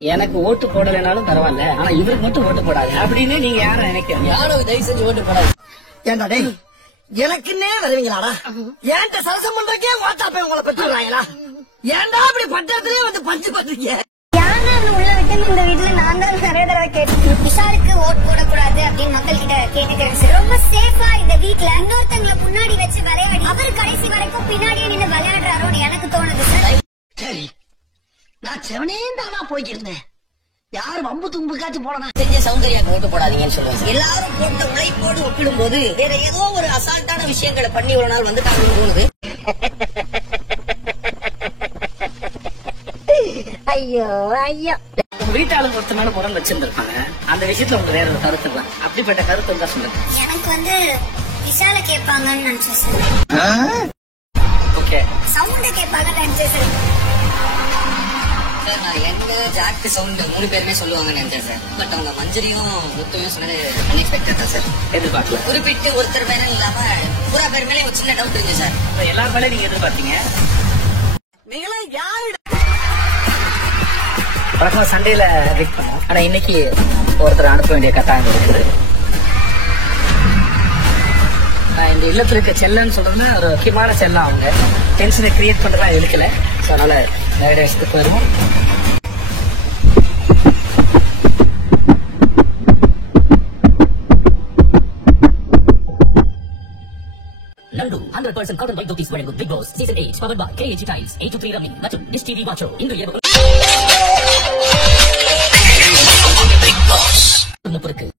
எனக்கு ஓட்டு போடலைனாலும் பரவாயில்ல, ஆனா இவருக்கு மட்டும் ஓட்டு போடாது அப்படின்னு நீங்க யாரும் நினைக்கிறீங்க? யாரும் தயவு செஞ்சு ஓட்டு போடாது. ஏண்டா டேய், எனக்குன்னே வருவீங்களாடா? ஏன்ட்ட சரசம் பண்றக்கே வாட்ஸ்அப்பே உங்களை பெற்றுறாங்களா? ஏன்டா அப்படி பட்டத்திலே வந்து பஞ்சு பண்றீங்க? உள்ள விட்டு இந்த வீட்டுல நான் தான் நிறைய தடவை கேட்டேன், விஷாலுக்கு ஓட் போடக்கூடாது அப்படின்னு மக்கள் கிட்ட கேட்டுட்டு ரொம்ப சேஃபா இந்த வீட்டுல இன்னொருத்தங்களை முன்னாடி வச்சு விளையாடி அவர் கடைசி வரைக்கும் பின்னாடியே நின்று விளையாடுறாரோன்னு எனக்கு தோணுது சார். சரி, நான் செவனே தானா போய்க்கிருந்தேன். யாரு வம்பு தும்புக்காச்சும் போடனா செஞ்ச சௌந்தர்யாக்கு ஓட்டு போடாதீங்கன்னு சொல்லுவாங்க. எல்லாரும் போட்ட உழைப்போடு ஒப்பிடும் போது வேற ஏதோ ஒரு அசால்ட்டான விஷயங்களை பண்ணி ஒரு நாள் வந்து தோணுது. ஐயோ ஐயோ, உங்க வீட்டாளர் ஒருத்த மேல முரண் வச்சிருந்திருப்பாங்க. அந்த விஷயத்துல உங்களுக்கு வேற ஒரு கருத்து தான். அப்படிப்பட்ட கருத்து இருந்தா சொல்லுங்க. எனக்கு வந்து விஷால கேட்பாங்கன்னு நினைச்சேன் சார். ஓகே, சவுண்ட கேட்பாங்கன்னு நினைச்சேன் சார். சார் நான் எங்க ஜாக்கு சவுண்ட் 3 பேருமே சொல்லுவாங்கன்னு நினைச்சேன் சார். பட் அவங்க மஞ்சரியும் முத்தையும் சொன்னது அன்எக்ஸ்பெக்டட் தான் சார். எதிர்பார்க்கல. குறிப்பிட்டு ஒருத்தர் மேல இல்லாம பூரா பேர் மேலே ஒரு சின்ன டவுட் இருந்துச்சு சார். எல்லா மேலே நீங்க எதிர்பார்த்தீங்க. நீங்களும் யாரு வழக்கமா சண்டேல வெயிட் பண்ணோம். ஆனா இன்னைக்கு ஒருத்தர் அனுப்ப வேண்டிய கட்டாயம் இருக்குது. இந்த இல்லத்துல இருக்க செல்லன்னு சொல்றதுன்னா ஒரு முக்கியமான செல்லம். அவங்க டென்ஷனை கிரியேட் பண்றதா இழுக்கல. ஸோ அதனால நிறைய இடத்துக்கு போயிருவோம். Landu 100% cotton white dhotis wearing with Big Boss Season 8 powered by KAG Tiles 823 Rummy மற்றும் Dish TV Watcho. இன்று இரவு 3:30